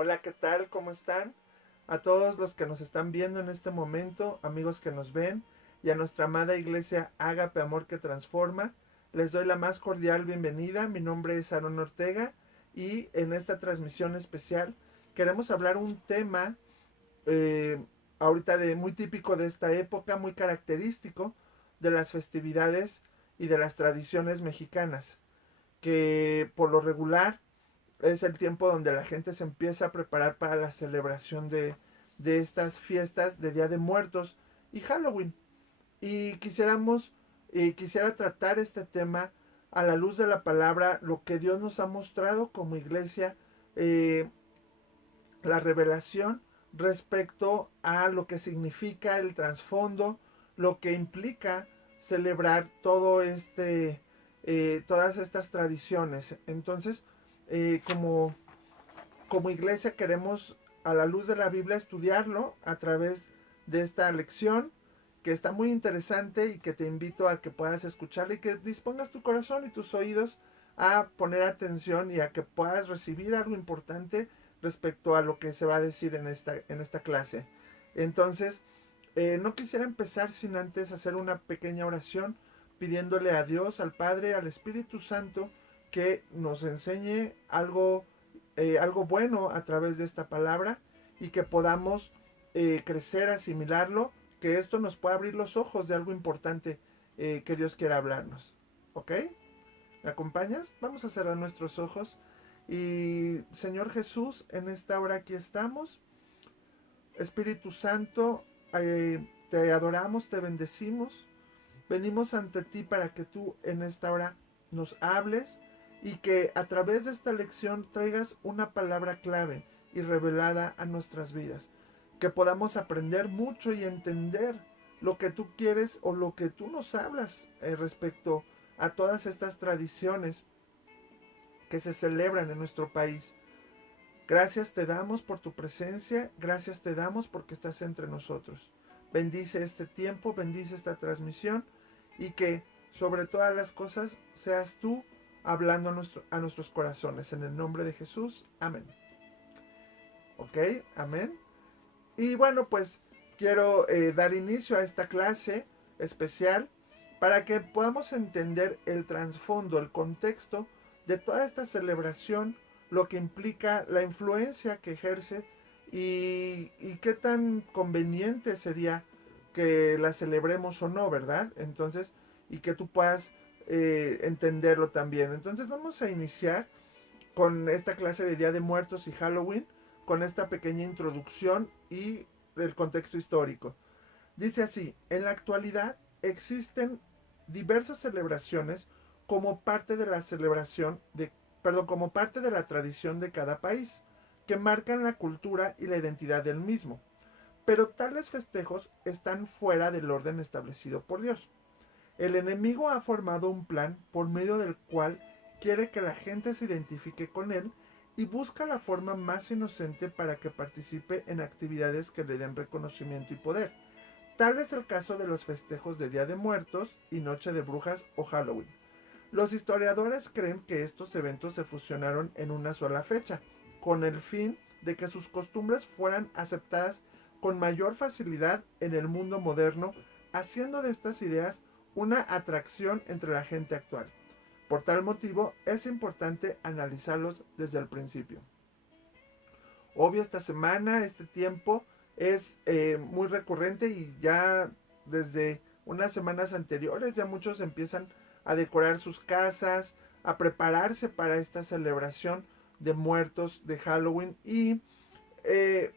Hola, ¿qué tal? ¿Cómo están? A todos los que nos están viendo en este momento, amigos que nos ven, y a nuestra amada iglesia Ágape Amor que Transforma, les doy la más cordial bienvenida. Mi nombre es Aaron Ortega y en esta transmisión especial queremos hablar un tema eh, ahorita muy típico de esta época, muy característico de las festividades y de las tradiciones mexicanas, que por lo regular es el tiempo donde la gente se empieza a preparar para la celebración de estas fiestas de Día de Muertos y Halloween. Y quisiera tratar este tema a la luz de la palabra, lo que Dios nos ha mostrado como iglesia, eh, la revelación respecto a lo que significa el trasfondo, lo que implica celebrar todas estas tradiciones. Entonces, como iglesia queremos a la luz de la Biblia estudiarlo a través de esta lección que está muy interesante y que te invito a que puedas escucharla y que dispongas tu corazón y tus oídos a poner atención y a que puedas recibir algo importante respecto a lo que se va a decir en esta clase. Entonces, no quisiera empezar sin antes hacer una pequeña oración pidiéndole a Dios, al Padre, al Espíritu Santo, que nos enseñe algo bueno a través de esta palabra y que podamos crecer, asimilarlo, que esto nos pueda abrir los ojos de algo importante que Dios quiera hablarnos. ¿Ok? ¿Me acompañas? Vamos a cerrar nuestros ojos. Y Señor Jesús, en esta hora aquí estamos. Espíritu Santo, te adoramos, te bendecimos. Venimos ante ti para que tú en esta hora nos hables y que a través de esta lección traigas una palabra clave y revelada a nuestras vidas. Que podamos aprender mucho y entender lo que tú quieres o lo que tú nos hablas respecto a todas estas tradiciones que se celebran en nuestro país. Gracias te damos por tu presencia, gracias te damos porque estás entre nosotros. Bendice este tiempo, bendice esta transmisión y que sobre todas las cosas seas tú hablando a nuestros corazones. En el nombre de Jesús, amén. ¿Ok? Amén. Y bueno, pues quiero dar inicio a esta clase especial para que podamos entender el trasfondo, el contexto de toda esta celebración, lo que implica la influencia que ejerce y qué tan conveniente sería que la celebremos o no, ¿verdad? Entonces, y que tú puedas entenderlo también. Entonces vamos a iniciar con esta clase de Día de Muertos y Halloween, con esta pequeña introducción y el contexto histórico. Dice así, en la actualidad existen diversas celebraciones como parte de la como parte de la tradición de cada país, que marcan la cultura y la identidad del mismo. Pero tales festejos están fuera del orden establecido por Dios. El enemigo ha formado un plan por medio del cual quiere que la gente se identifique con él y busca la forma más inocente para que participe en actividades que le den reconocimiento y poder. Tal es el caso de los festejos de Día de Muertos y Noche de Brujas o Halloween. Los historiadores creen que estos eventos se fusionaron en una sola fecha, con el fin de que sus costumbres fueran aceptadas con mayor facilidad en el mundo moderno, haciendo de estas ideas una atracción entre la gente actual. Por tal motivo, es importante analizarlos desde el principio. Obvio, esta semana, este tiempo, es muy recurrente y ya desde unas semanas anteriores ya muchos empiezan a decorar sus casas, a prepararse para esta celebración de muertos de Halloween y eh,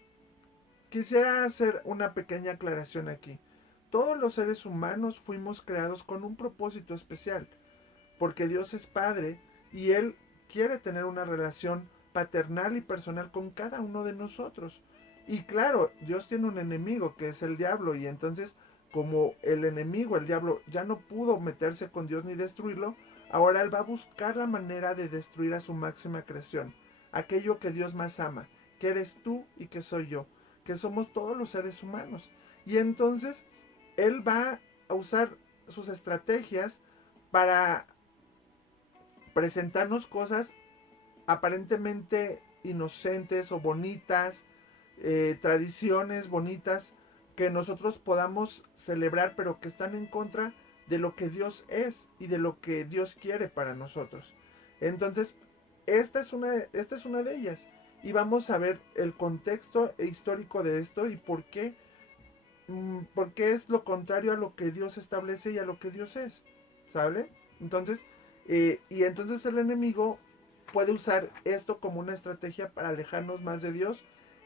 quisiera hacer una pequeña aclaración aquí. Todos los seres humanos fuimos creados con un propósito especial, porque Dios es Padre y Él quiere tener una relación paternal y personal con cada uno de nosotros. Y claro, Dios tiene un enemigo que es el diablo y entonces como el enemigo, el diablo, ya no pudo meterse con Dios ni destruirlo, ahora Él va a buscar la manera de destruir a su máxima creación, aquello que Dios más ama, que eres tú y que soy yo, que somos todos los seres humanos. Y entonces Él va a usar sus estrategias para presentarnos cosas aparentemente inocentes o bonitas, tradiciones bonitas que nosotros podamos celebrar, pero que están en contra de lo que Dios es y de lo que Dios quiere para nosotros. Entonces, esta es una de ellas. Y vamos a ver el contexto histórico de esto y por qué es lo contrario a lo que Dios establece y a lo que Dios es. ¿Sale? Entonces, y entonces el enemigo puede usar esto como una estrategia para alejarnos más de Dios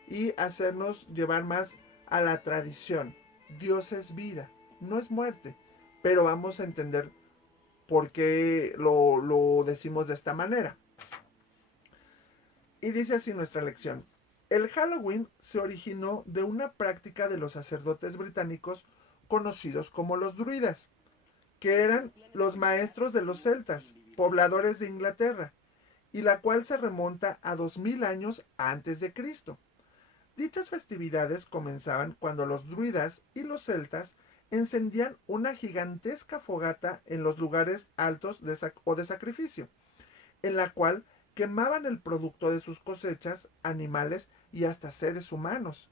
y hacernos llevar más a la tradición. Dios es vida, no es muerte. Pero vamos a entender por qué lo decimos de esta manera. Y dice así nuestra lección. El Halloween se originó de una práctica de los sacerdotes británicos conocidos como los druidas, que eran los maestros de los celtas, pobladores de Inglaterra, y la cual se remonta a 2000 años antes de Cristo. Dichas festividades comenzaban cuando los druidas y los celtas encendían una gigantesca fogata en los lugares altos o de sacrificio, en la cual quemaban el producto de sus cosechas, animales y hasta seres humanos.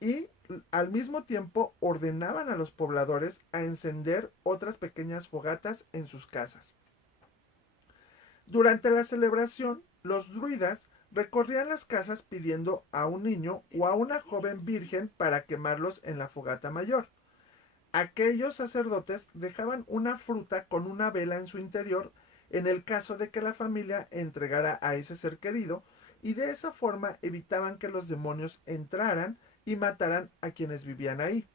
Y al mismo tiempo ordenaban a los pobladores a encender otras pequeñas fogatas en sus casas. Durante la celebración, los druidas recorrían las casas pidiendo a un niño o a una joven virgen para quemarlos en la fogata mayor. Aquellos sacerdotes dejaban una fruta con una vela en su interior en el caso de que la familia entregara a ese ser querido, y de esa forma evitaban que los demonios entraran y mataran a quienes vivían ahí.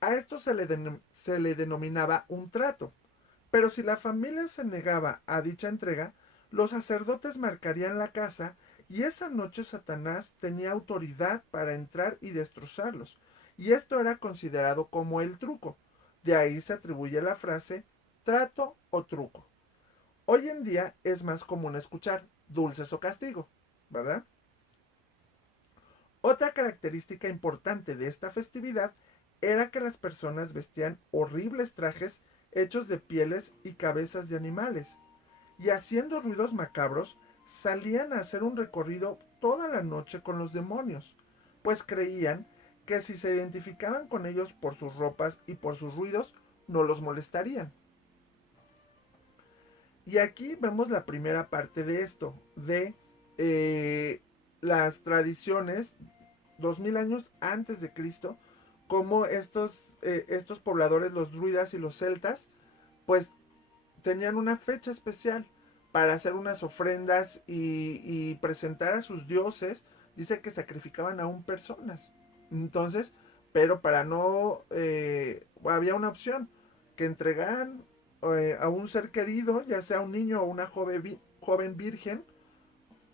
A esto se le denominaba un trato, pero si la familia se negaba a dicha entrega, los sacerdotes marcarían la casa y esa noche Satanás tenía autoridad para entrar y destrozarlos, y esto era considerado como el truco. De ahí se atribuye la frase trato o truco. Hoy en día es más común escuchar dulces o castigo, ¿verdad? Otra característica importante de esta festividad era que las personas vestían horribles trajes hechos de pieles y cabezas de animales, y haciendo ruidos macabros salían a hacer un recorrido toda la noche con los demonios, pues creían que si se identificaban con ellos por sus ropas y por sus ruidos, no los molestarían. Y aquí vemos la primera parte de esto, de las tradiciones 2000 años antes de Cristo, como estos pobladores, los druidas y los celtas, pues tenían una fecha especial para hacer unas ofrendas y presentar a sus dioses. Dice que sacrificaban aún personas. Entonces, pero para no, había una opción, que entregaran a un ser querido, ya sea un niño o una joven virgen,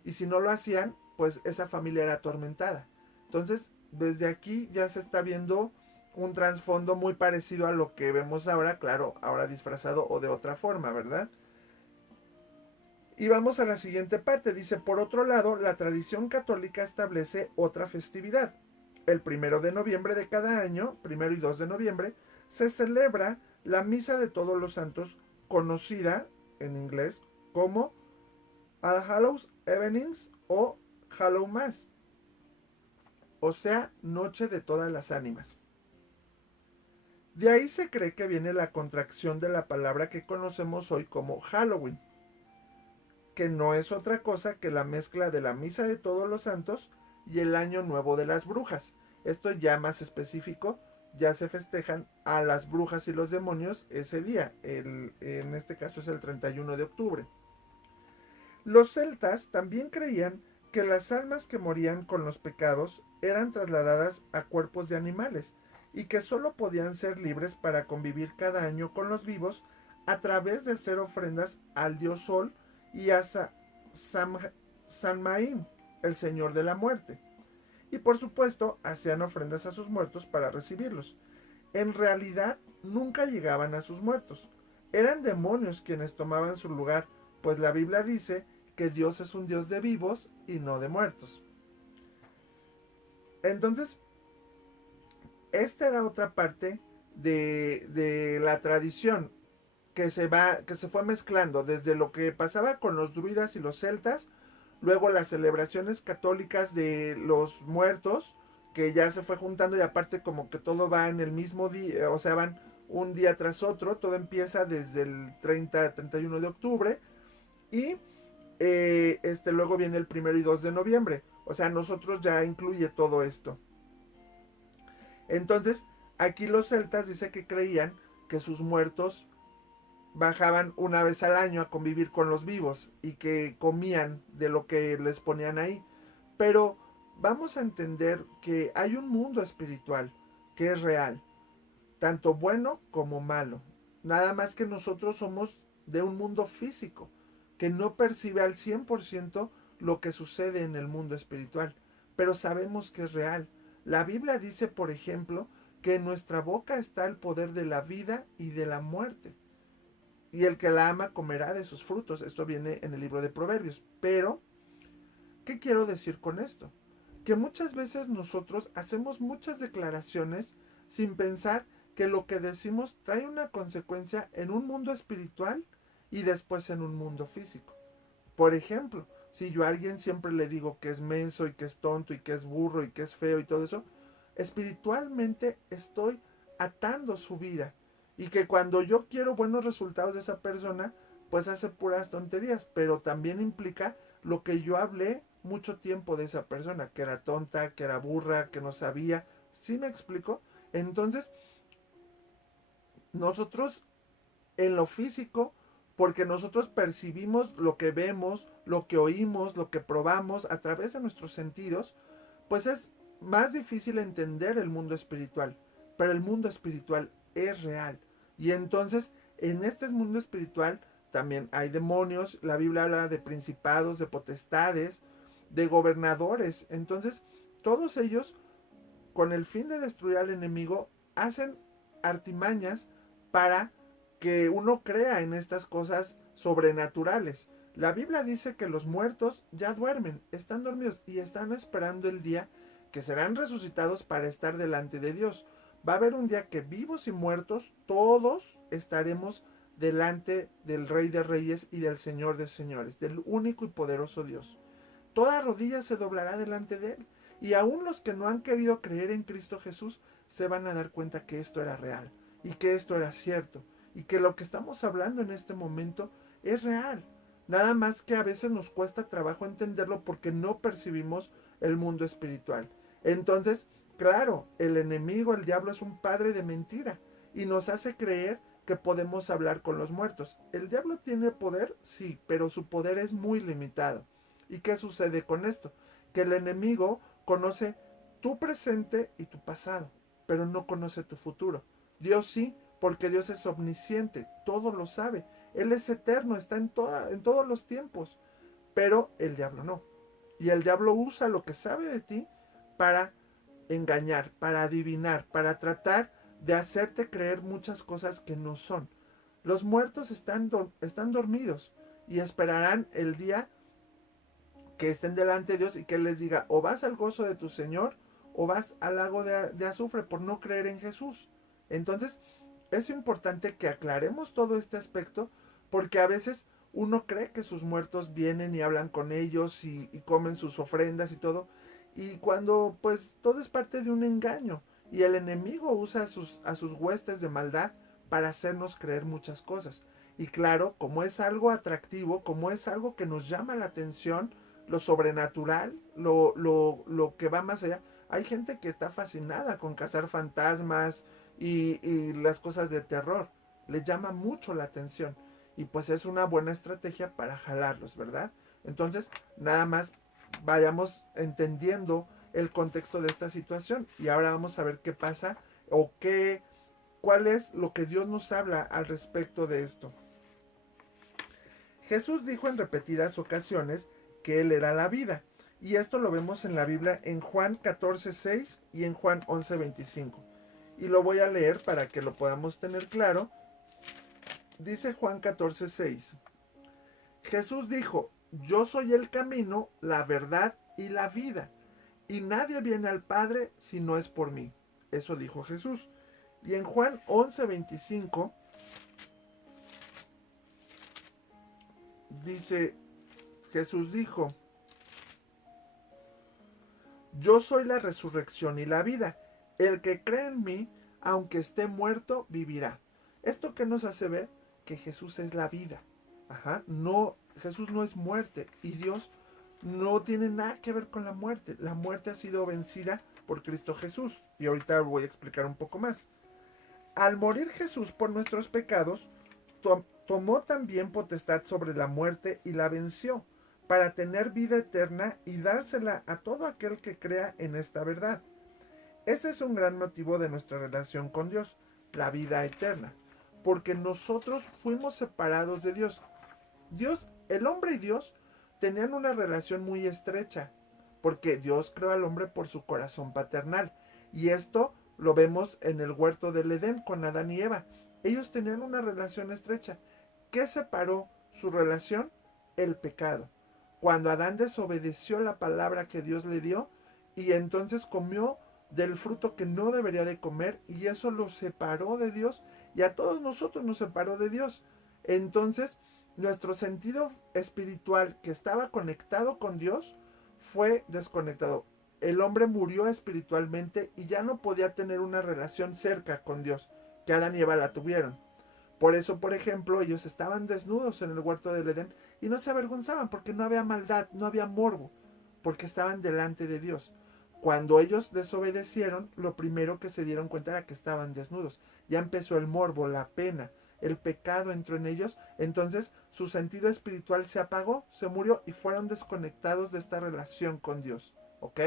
y si no lo hacían, pues esa familia era atormentada. Entonces, desde aquí ya se está viendo un trasfondo muy parecido a lo que vemos ahora, claro, ahora disfrazado o de otra forma, ¿verdad? Y vamos a la siguiente parte. Dice, por otro lado, la tradición católica establece otra festividad. El 1 de noviembre de cada año, 1 y 2 de noviembre, se celebra la Misa de Todos los Santos, conocida en inglés como All Hallows Evenings o Hallowmas, o sea, Noche de Todas las Ánimas. De ahí se cree que viene la contracción de la palabra que conocemos hoy como Halloween, que no es otra cosa que la mezcla de la Misa de Todos los Santos y el Año Nuevo de las Brujas. Esto ya más específico, ya se festejan a las brujas y los demonios ese día, en este caso es el 31 de octubre. Los celtas también creían que las almas que morían con los pecados eran trasladadas a cuerpos de animales y que solo podían ser libres para convivir cada año con los vivos a través de hacer ofrendas al dios Sol y a Sanmaín, el señor de la muerte. Y por supuesto hacían ofrendas a sus muertos para recibirlos. En realidad nunca llegaban a sus muertos. Eran demonios quienes tomaban su lugar, pues la Biblia dice que Dios es un Dios de vivos y no de muertos. Entonces, esta era otra parte de la tradición que se fue mezclando desde lo que pasaba con los druidas y los celtas, luego las celebraciones católicas de los muertos, que ya se fue juntando y aparte como que todo va en el mismo día, o sea, van un día tras otro, todo empieza desde el 30-31 de octubre y luego viene el 1 y 2 de noviembre. O sea, nosotros ya incluye todo esto. Entonces, aquí los celtas dice que creían que sus muertos bajaban una vez al año a convivir con los vivos y que comían de lo que les ponían ahí. Pero vamos a entender que hay un mundo espiritual que es real, tanto bueno como malo. Nada más que nosotros somos de un mundo físico que no percibe al 100% lo que sucede en el mundo espiritual, pero sabemos que es real. La Biblia dice, por ejemplo, que en nuestra boca está el poder de la vida y de la muerte. Y el que la ama comerá de sus frutos. Esto viene en el libro de Proverbios. Pero, ¿qué quiero decir con esto? Que muchas veces nosotros hacemos muchas declaraciones sin pensar que lo que decimos trae una consecuencia en un mundo espiritual y después en un mundo físico. Por ejemplo, si yo a alguien siempre le digo que es menso y que es tonto y que es burro y que es feo y todo eso, espiritualmente estoy atando su vida. Y que cuando yo quiero buenos resultados de esa persona, pues hace puras tonterías, pero también implica lo que yo hablé mucho tiempo de esa persona, que era tonta, que era burra, que no sabía. ¿Sí me explico? Entonces, nosotros en lo físico, porque nosotros percibimos lo que vemos, lo que oímos, lo que probamos a través de nuestros sentidos, pues es más difícil entender el mundo espiritual, pero el mundo espiritual es real. Y entonces, en este mundo espiritual también hay demonios, la Biblia habla de principados, de potestades, de gobernadores. Entonces, todos ellos, con el fin de destruir al enemigo, hacen artimañas para que uno crea en estas cosas sobrenaturales. La Biblia dice que los muertos ya duermen, están dormidos y están esperando el día que serán resucitados para estar delante de Dios. Va a haber un día que vivos y muertos, todos estaremos delante del Rey de Reyes y del Señor de Señores, del único y poderoso Dios. Toda rodilla se doblará delante de Él. Y aún los que no han querido creer en Cristo Jesús se van a dar cuenta que esto era real y que esto era cierto y que lo que estamos hablando en este momento es real. Nada más que a veces nos cuesta trabajo entenderlo porque no percibimos el mundo espiritual. Entonces, claro, el enemigo, el diablo es un padre de mentira y nos hace creer que podemos hablar con los muertos. ¿El diablo tiene poder? Sí, pero su poder es muy limitado. ¿Y qué sucede con esto? Que el enemigo conoce tu presente y tu pasado, pero no conoce tu futuro. Dios sí, porque Dios es omnisciente, todo lo sabe. Él es eterno, está en todos los tiempos, pero el diablo no. Y el diablo usa lo que sabe de ti para engañar, para adivinar, para tratar de hacerte creer muchas cosas que no son. Los muertos están dormidos y esperarán el día que estén delante de Dios y que Él les diga, o vas al gozo de tu Señor, o vas al lago de azufre por no creer en Jesús. Entonces, es importante que aclaremos todo este aspecto, porque a veces uno cree que sus muertos vienen y hablan con ellos y comen sus ofrendas y todo, y cuando pues todo es parte de un engaño, y el enemigo usa a sus huestes de maldad para hacernos creer muchas cosas. Y claro, como es algo atractivo, como es algo que nos llama la atención, lo sobrenatural, lo que va más allá. Hay gente que está fascinada con cazar fantasmas y las cosas de terror. Les llama mucho la atención. Y pues es una buena estrategia para jalarlos, ¿verdad? Entonces, nada más vayamos entendiendo el contexto de esta situación. Y ahora vamos a ver qué pasa o cuál es lo que Dios nos habla al respecto de esto. Jesús dijo en repetidas ocasiones que Él era la vida. Y esto lo vemos en la Biblia en Juan 14:6 y en Juan 11:25. Y lo voy a leer para que lo podamos tener claro. Dice Juan 14:6. Jesús dijo, yo soy el camino, la verdad y la vida. Y nadie viene al Padre si no es por mí. Eso dijo Jesús. Y en Juan 11:25 dice, Jesús dijo, Yo soy la resurrección y la vida. El que cree en mí, aunque esté muerto, vivirá. ¿Esto qué nos hace ver? Que Jesús es la vida. Ajá. No, Jesús no es muerte y Dios no tiene nada que ver con la muerte. La muerte ha sido vencida por Cristo Jesús. Y ahorita voy a explicar un poco más. Al morir Jesús por nuestros pecados, tomó también potestad sobre la muerte y la venció, para tener vida eterna y dársela a todo aquel que crea en esta verdad. Ese es un gran motivo de nuestra relación con Dios, la vida eterna, porque nosotros fuimos separados de Dios. El hombre y Dios tenían una relación muy estrecha, porque Dios creó al hombre por su corazón paternal, y esto lo vemos en el huerto del Edén con Adán y Eva. Ellos tenían una relación estrecha. ¿Qué separó su relación? El pecado. Cuando Adán desobedeció la palabra que Dios le dio y entonces comió del fruto que no debería de comer, y eso lo separó de Dios, y a todos nosotros nos separó de Dios. Entonces nuestro sentido espiritual, que estaba conectado con Dios, fue desconectado. El hombre murió espiritualmente y ya no podía tener una relación cerca con Dios, que Adán y Eva la tuvieron. Por eso, por ejemplo, ellos estaban desnudos en el huerto del Edén y no se avergonzaban porque no había maldad, no había morbo, porque estaban delante de Dios. Cuando ellos desobedecieron, lo primero que se dieron cuenta era que estaban desnudos. Ya empezó el morbo, la pena, el pecado entró en ellos, entonces su sentido espiritual se apagó, se murió y fueron desconectados de esta relación con Dios. ¿Ok?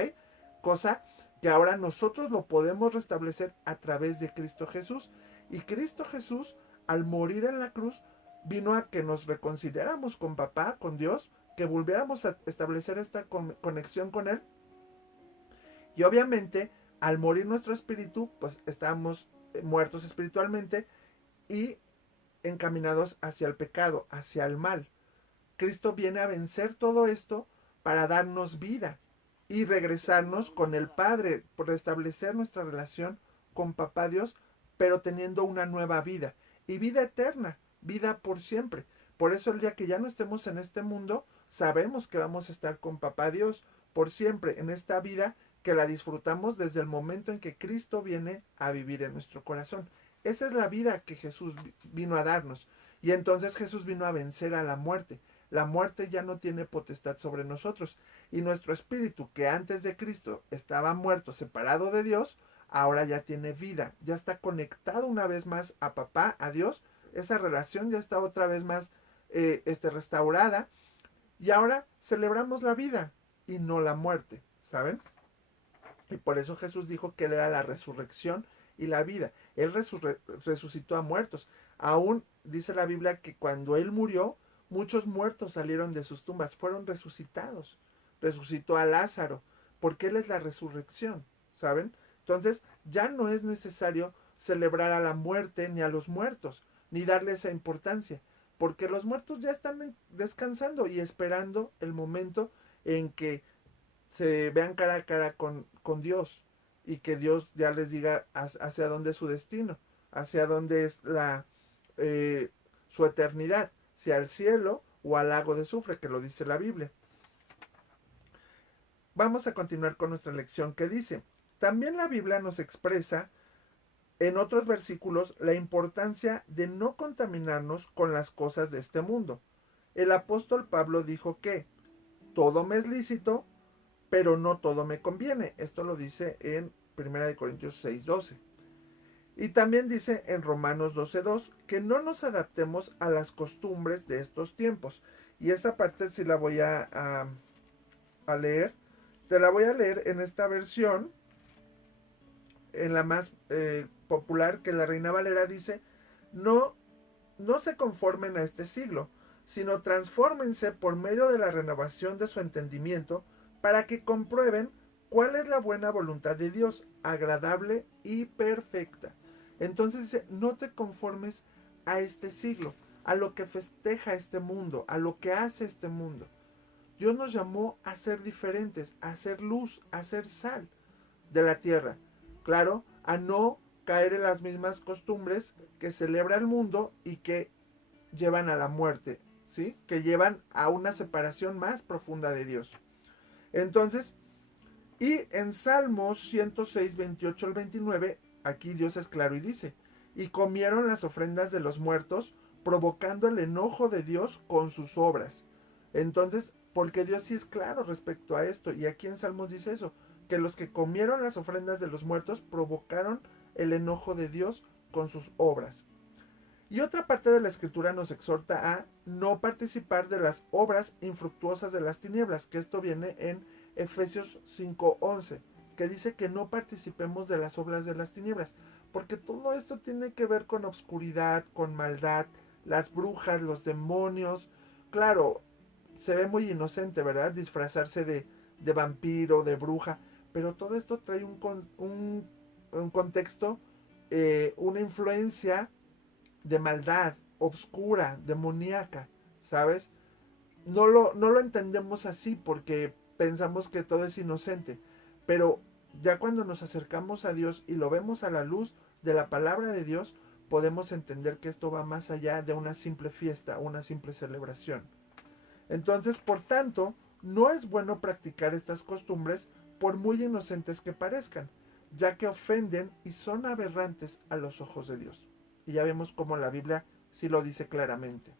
Cosa que ahora nosotros lo podemos restablecer a través de Cristo Jesús. Y Cristo Jesús, al morir en la cruz, vino a que nos reconciliáramos con papá, con Dios, que volviéramos a establecer esta conexión con Él. Y obviamente, al morir nuestro espíritu, pues estábamos muertos espiritualmente y encaminados hacia el pecado, hacia el mal. Cristo viene a vencer todo esto para darnos vida y regresarnos con el Padre, por restablecer nuestra relación con Papá Dios, pero teniendo una nueva vida y vida eterna, vida por siempre. Por eso el día que ya no estemos en este mundo, sabemos que vamos a estar con Papá Dios por siempre en esta vida que la disfrutamos desde el momento en que Cristo viene a vivir en nuestro corazón. Esa es la vida que Jesús vino a darnos. Y entonces Jesús vino a vencer a la muerte. La muerte ya no tiene potestad sobre nosotros. Y nuestro espíritu, que antes de Cristo estaba muerto, separado de Dios, ahora ya tiene vida. Ya está conectado una vez más a papá, a Dios. Esa relación ya está otra vez más restaurada. Y ahora celebramos la vida y no la muerte, ¿saben? Y por eso Jesús dijo que Él era la resurrección y la vida. Él resucitó a muertos. Aún dice la Biblia que cuando Él murió, muchos muertos salieron de sus tumbas, fueron resucitados. Resucitó a Lázaro, porque Él es la resurrección, ¿saben? Entonces ya no es necesario celebrar a la muerte ni a los muertos, ni darle esa importancia, porque los muertos ya están descansando y esperando el momento en que se vean cara a cara con Dios y que Dios ya les diga hacia dónde es su destino, hacia dónde es su eternidad, si al cielo o al lago de azufre, que lo dice la Biblia. Vamos a continuar con nuestra lección que dice, también la Biblia nos expresa en otros versículos la importancia de no contaminarnos con las cosas de este mundo. El apóstol Pablo dijo que todo me es lícito, pero no todo me conviene. Esto lo dice en 1 Corintios 6:12. Y también dice en Romanos 12:2 que no nos adaptemos a las costumbres de estos tiempos. Y esa parte sí la voy a leer. Te la voy a leer en esta versión, en la más popular, que la Reina Valera dice, no se conformen a este siglo, sino transfórmense por medio de la renovación de su entendimiento para que comprueben cuál es la buena voluntad de Dios, agradable y perfecta. Entonces dice, no te conformes a este siglo, a lo que festeja este mundo, a lo que hace este mundo. Dios nos llamó a ser diferentes, a ser luz, a ser sal de la tierra. Claro, a no caer en las mismas costumbres que celebra el mundo y que llevan a la muerte, ¿sí? Que llevan a una separación más profunda de Dios. Entonces, Y en Salmos 106, 28 al 29, aquí Dios es claro y dice, y comieron las ofrendas de los muertos, provocando el enojo de Dios con sus obras. Entonces, porque Dios sí es claro respecto a esto, y aquí en Salmos dice eso, que los que comieron las ofrendas de los muertos provocaron el enojo de Dios con sus obras. Y otra parte de la escritura nos exhorta a no participar de las obras infructuosas de las tinieblas, que esto viene en Efesios 5:11, que dice que no participemos de las obras de las tinieblas, porque todo esto tiene que ver con obscuridad, con maldad, las brujas, los demonios. Claro, se ve muy inocente, ¿verdad? Disfrazarse de vampiro, de bruja, pero todo esto trae un contexto, una influencia de maldad, obscura, demoníaca, ¿sabes? No lo entendemos así porque pensamos que todo es inocente, pero ya cuando nos acercamos a Dios y lo vemos a la luz de la palabra de Dios, podemos entender que esto va más allá de una simple fiesta, una simple celebración. Entonces, por tanto, no es bueno practicar estas costumbres por muy inocentes que parezcan, ya que ofenden y son aberrantes a los ojos de Dios. Y ya vemos cómo la Biblia sí lo dice claramente.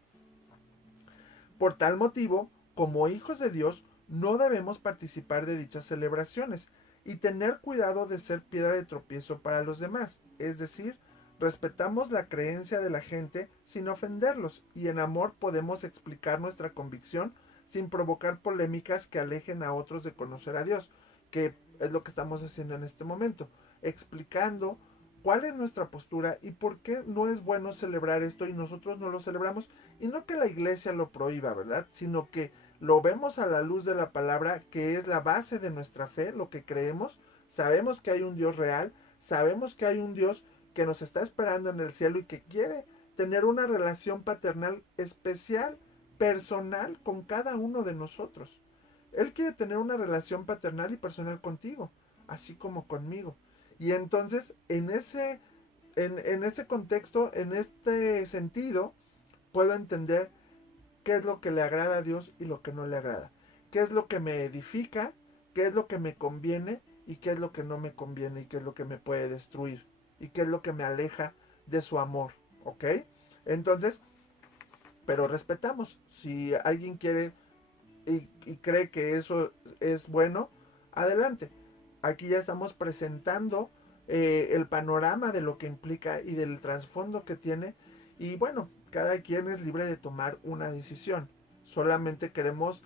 Por tal motivo, como hijos de Dios, no debemos participar de dichas celebraciones y tener cuidado de ser piedra de tropiezo para los demás, es decir, respetamos la creencia de la gente sin ofenderlos y en amor podemos explicar nuestra convicción sin provocar polémicas que alejen a otros de conocer a Dios, que es lo que estamos haciendo en este momento, explicando cuál es nuestra postura y por qué no es bueno celebrar esto y nosotros no lo celebramos. Y no que la iglesia lo prohíba, ¿verdad? Sino que lo vemos a la luz de la palabra, que es la base de nuestra fe, lo que creemos. Sabemos que hay un Dios real, sabemos que hay un Dios que nos está esperando en el cielo y que quiere tener una relación paternal especial, personal, con cada uno de nosotros. Él quiere tener una relación paternal y personal contigo, así como conmigo. Y entonces, en ese contexto, en este sentido, puedo entender qué es lo que le agrada a Dios y lo que no le agrada. Qué es lo que me edifica, qué es lo que me conviene y qué es lo que no me conviene y qué es lo que me puede destruir y qué es lo que me aleja de su amor. ¿Ok? Entonces, pero respetamos. Si alguien quiere y cree que eso es bueno, adelante. Aquí ya estamos presentando el panorama de lo que implica y del trasfondo que tiene. Y bueno, cada quien es libre de tomar una decisión. Solamente queremos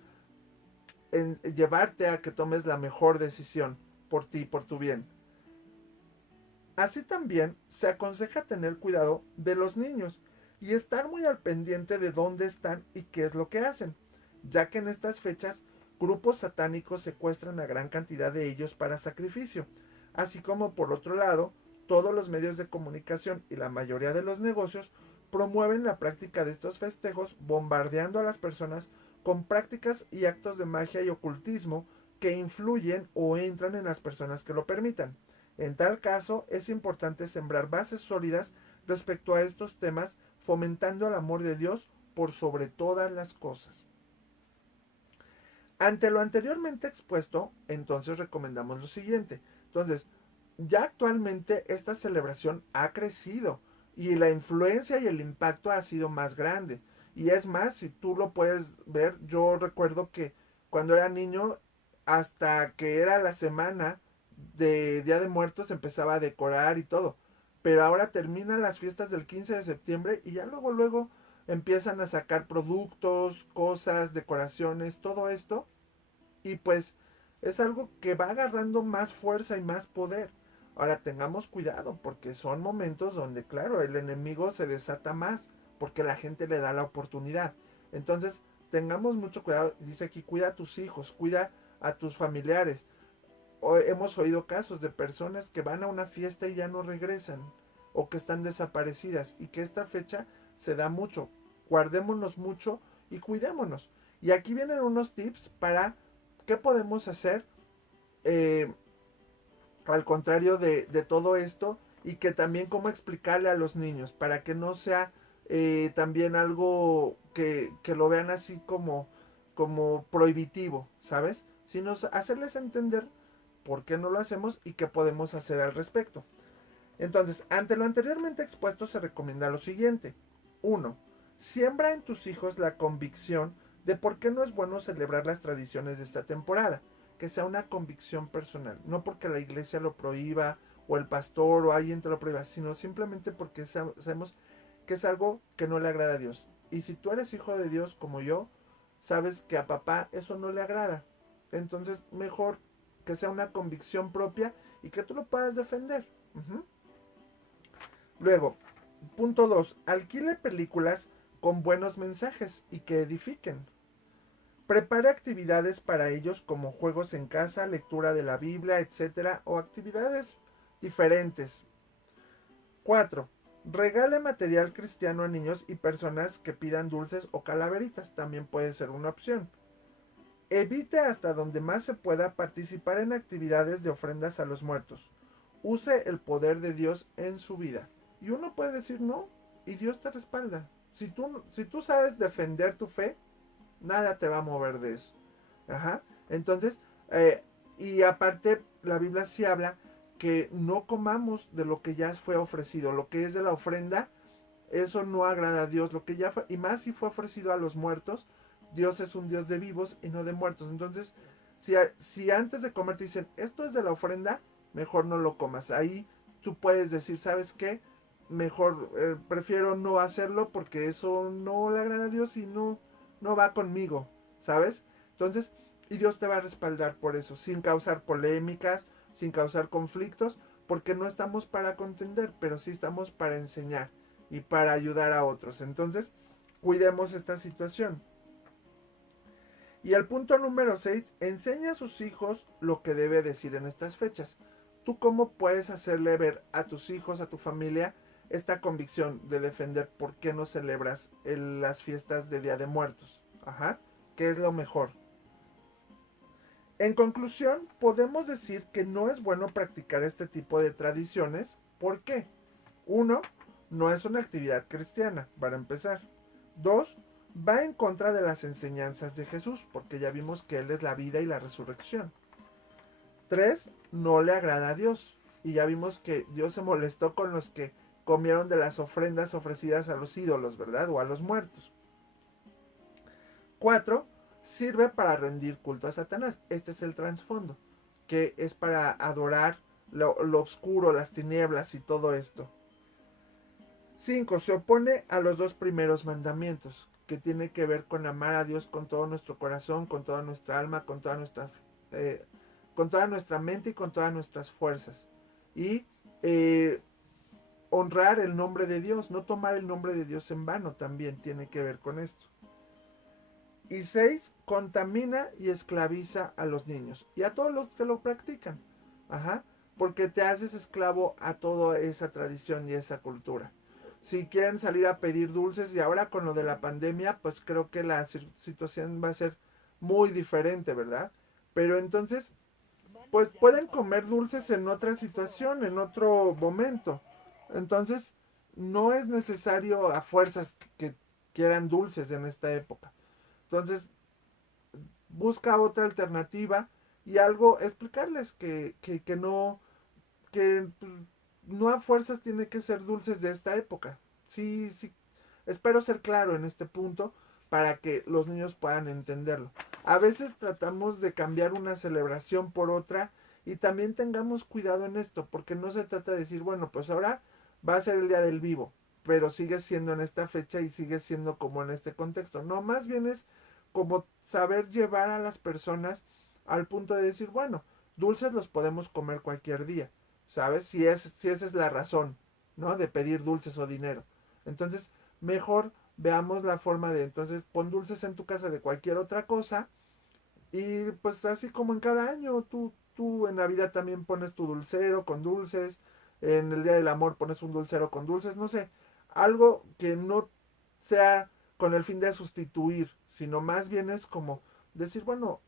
llevarte a que tomes la mejor decisión por ti, por tu bien. Así también se aconseja tener cuidado de los niños y estar muy al pendiente de dónde están y qué es lo que hacen, ya que en estas fechas grupos satánicos secuestran a gran cantidad de ellos para sacrificio, así como por otro lado, todos los medios de comunicación y la mayoría de los negocios promueven la práctica de estos festejos bombardeando a las personas con prácticas y actos de magia y ocultismo que influyen o entran en las personas que lo permitan. En tal caso, es importante sembrar bases sólidas respecto a estos temas, fomentando el amor de Dios por sobre todas las cosas. Ante lo anteriormente expuesto, entonces recomendamos lo siguiente. Entonces, ya actualmente esta celebración ha crecido y la influencia y el impacto ha sido más grande. Y es más, si tú lo puedes ver, yo recuerdo que cuando era niño, hasta que era la semana de Día de Muertos, empezaba a decorar y todo. Pero ahora terminan las fiestas del 15 de septiembre y ya luego empiezan a sacar productos, cosas, decoraciones, todo esto. Y pues es algo que va agarrando más fuerza y más poder. Ahora tengamos cuidado porque son momentos donde, claro, el enemigo se desata más porque la gente le da la oportunidad. Entonces, tengamos mucho cuidado. Dice aquí, cuida a tus hijos, cuida a tus familiares. Hemos oído casos de personas que van a una fiesta y ya no regresan o que están desaparecidas y que esta fecha se da mucho. Guardémonos mucho y cuidémonos. Y aquí vienen unos tips para qué podemos hacer eh, al contrario de todo esto y que también cómo explicarle a los niños para que no sea también algo que lo vean así como prohibitivo, ¿sabes? Sino hacerles entender por qué no lo hacemos y qué podemos hacer al respecto. Entonces, ante lo anteriormente expuesto se recomienda lo siguiente. 1. Siembra en tus hijos la convicción de por qué no es bueno celebrar las tradiciones de esta temporada. Que sea una convicción personal, no porque la iglesia lo prohíba o el pastor o alguien te lo prohíba, sino simplemente porque sabemos que es algo que no le agrada a Dios. Y si tú eres hijo de Dios como yo, sabes que a papá eso no le agrada. Entonces, mejor que sea una convicción propia y que tú lo puedas defender. Luego, punto 2. Alquile películas con buenos mensajes y que edifiquen. Prepare actividades para ellos como juegos en casa, lectura de la Biblia, etcétera, o actividades diferentes. 4. Regale material cristiano a niños y personas que pidan dulces o calaveritas. También puede ser una opción. Evite hasta donde más se pueda participar en actividades de ofrendas a los muertos. Use el poder de Dios en su vida. Y uno puede decir no, y Dios te respalda. Si tú sabes defender tu fe, nada te va a mover de eso. Ajá. Entonces, y aparte, la Biblia sí habla que no comamos de lo que ya fue ofrecido. Lo que es de la ofrenda, eso no agrada a Dios. Lo que ya fue, y más si fue ofrecido a los muertos, Dios es un Dios de vivos y no de muertos. Entonces, si antes de comer te dicen, esto es de la ofrenda, mejor no lo comas. Ahí tú puedes decir, ¿sabes qué? Mejor prefiero no hacerlo porque eso no le agrada a Dios y no va conmigo, ¿sabes? Entonces, y Dios te va a respaldar por eso, sin causar polémicas, sin causar conflictos, porque no estamos para contender, pero sí estamos para enseñar y para ayudar a otros. Entonces, cuidemos esta situación. Y el punto número 6, enseña a sus hijos lo que debe decir en estas fechas. ¿Tú cómo puedes hacerle ver a tus hijos, a tu familia, esta convicción de defender por qué no celebras las fiestas de Día de Muertos? Ajá, ¿qué es lo mejor? En conclusión, podemos decir que no es bueno practicar este tipo de tradiciones. ¿Por qué? 1. No es una actividad cristiana, para empezar. 2. Va en contra de las enseñanzas de Jesús, porque ya vimos que Él es la vida y la resurrección. 3. No le agrada a Dios. Y ya vimos que Dios se molestó con los que comieron de las ofrendas ofrecidas a los ídolos, ¿verdad? O a los muertos. 4. Sirve para rendir culto a Satanás. Este es el trasfondo, que es para adorar lo oscuro, las tinieblas y todo esto. 5. Se opone a los dos primeros mandamientos, que tiene que ver con amar a Dios con todo nuestro corazón, con toda nuestra alma, con toda nuestra mente y con todas nuestras fuerzas. Y honrar el nombre de Dios, no tomar el nombre de Dios en vano, también tiene que ver con esto. Y 6, contamina y esclaviza a los niños y a todos los que lo practican. Ajá, porque te haces esclavo a toda esa tradición y esa cultura. Si quieren salir a pedir dulces y ahora con lo de la pandemia, pues creo que la situación va a ser muy diferente, ¿verdad? Pero entonces, pues pueden comer dulces en otra situación, en otro momento. Entonces, no es necesario a fuerzas que quieran dulces en esta época. Entonces, busca otra alternativa y algo, explicarles que no a fuerzas tiene que ser dulces de esta época. Sí, sí, espero ser claro en este punto para que los niños puedan entenderlo. A veces tratamos de cambiar una celebración por otra y también tengamos cuidado en esto, porque no se trata de decir, bueno, pues ahora va a ser el Día del Vivo, pero sigue siendo en esta fecha y sigue siendo como en este contexto. No, más bien es como saber llevar a las personas al punto de decir, bueno, dulces los podemos comer cualquier día, ¿sabes? Si esa es la razón, ¿no? De pedir dulces o dinero. Entonces, mejor veamos la forma de, entonces, pon dulces en tu casa de cualquier otra cosa y pues así como en cada año, tú en Navidad también pones tu dulcero con dulces, en el Día del Amor pones un dulcero con dulces, no sé, algo que no sea con el fin de sustituir, sino más bien es como decir, bueno,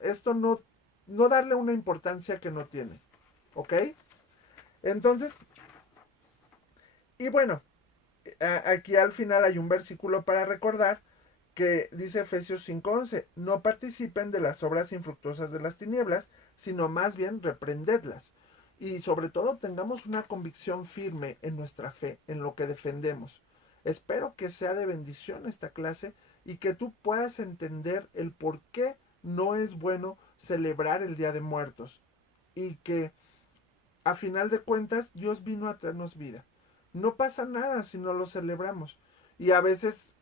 esto no darle una importancia que no tiene, ¿ok? Entonces, y bueno, aquí al final hay un versículo para recordar que dice Efesios 5:11, no participen de las obras infructuosas de las tinieblas, sino más bien reprendedlas. Y sobre todo tengamos una convicción firme en nuestra fe, en lo que defendemos. Espero que sea de bendición esta clase y que tú puedas entender el por qué no es bueno celebrar el Día de Muertos. Y que a final de cuentas Dios vino a traernos vida. No pasa nada si no lo celebramos. Y a veces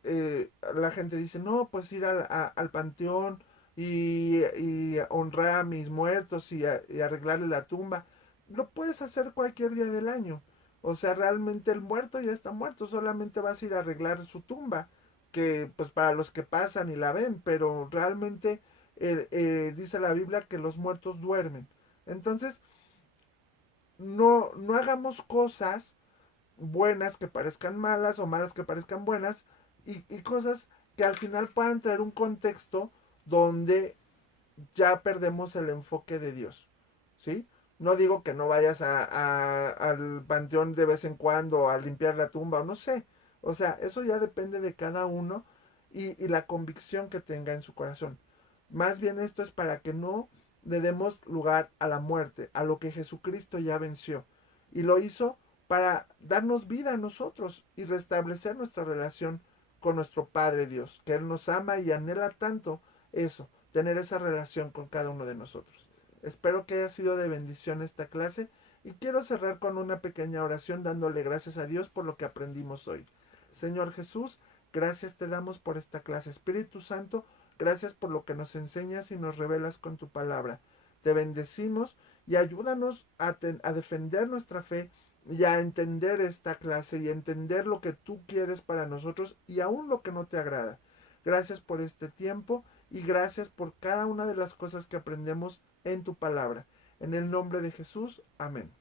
la gente dice, no, pues ir al panteón y honrar a mis muertos y arreglarle la tumba. Lo puedes hacer cualquier día del año. O sea, realmente el muerto ya está muerto, solamente vas a ir a arreglar su tumba, que pues para los que pasan y la ven, pero realmente dice la Biblia que los muertos duermen. Entonces, no hagamos cosas buenas que parezcan malas o malas que parezcan buenas y cosas que al final puedan traer un contexto donde ya perdemos el enfoque de Dios, ¿sí? No digo que no vayas al panteón de vez en cuando a limpiar la tumba o no sé, o sea, eso ya depende de cada uno y la convicción que tenga en su corazón. Más bien esto es para que no le demos lugar a la muerte, a lo que Jesucristo ya venció. Y lo hizo para darnos vida a nosotros y restablecer nuestra relación con nuestro Padre Dios, que Él nos ama y anhela tanto eso, tener esa relación con cada uno de nosotros. Espero que haya sido de bendición esta clase y quiero cerrar con una pequeña oración dándole gracias a Dios por lo que aprendimos hoy. Señor Jesús, gracias te damos por esta clase. Espíritu Santo, gracias por lo que nos enseñas y nos revelas con tu palabra. Te bendecimos y ayúdanos a defender nuestra fe y a entender esta clase y a entender lo que tú quieres para nosotros y aún lo que no te agrada. Gracias por este tiempo y gracias por cada una de las cosas que aprendemos en tu palabra. En el nombre de Jesús, amén.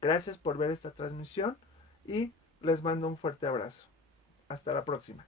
Gracias por ver esta transmisión y les mando un fuerte abrazo. Hasta la próxima.